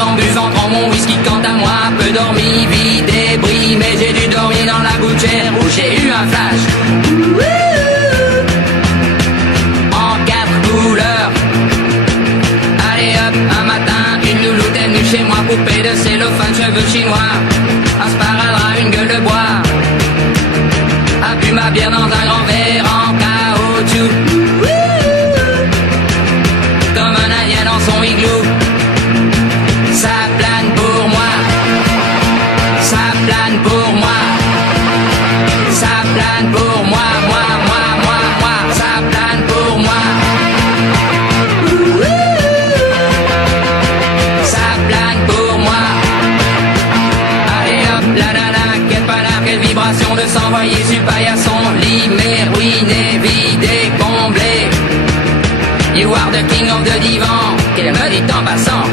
en buvant, prends mon whisky. Quant à moi, peu dormi, vie débris, mais j'ai dû dormir dans la gouttière où j'ai eu un flash. En 4 couleurs. Allez hop, un matin, une louloute est venue chez moi, poupée de cellophane, cheveux chinois, un sparadrap, une gueule de bois, a bu ma bière dans un grand verre en caoutchouc, comme un indien dans son igloo. Ça plane pour moi, ça plane pour moi, ça plane pour moi, moi, ça plane pour moi. Ça plane pour moi. Allez hop, la la la, quelle palabre, quelle vibration de s'envoyer sur paillasson, limé, ruiné, vidé, comblé. You are the king of the divan, qu'elle me dit en passant.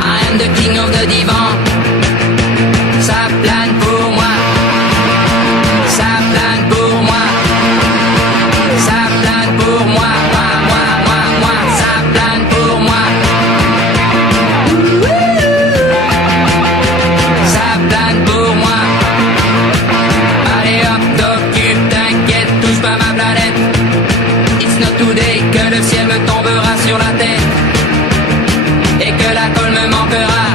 I am the king of the divan. Ça plane pour moi. Ça plane pour moi. Ça plane pour moi. Moi. Ça plane pour moi. Ça plane pour moi. Allez hop, t'occupe, t'inquiète, touche pas ma planète. It's not today que le ciel me tombera sur la tête et que la colle me manquera.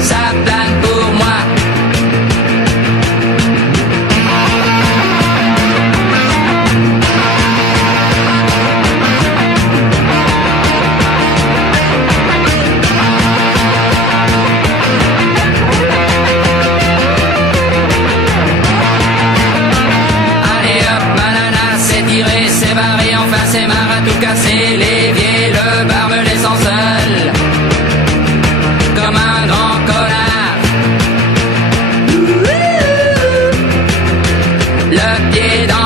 Ça plane pour moi. Allez hop, banana, c'est tiré, c'est barré, enfin c'est marre à tout casser. L'évier, le bar me laissant seul, comme un grand connard. Le pied dans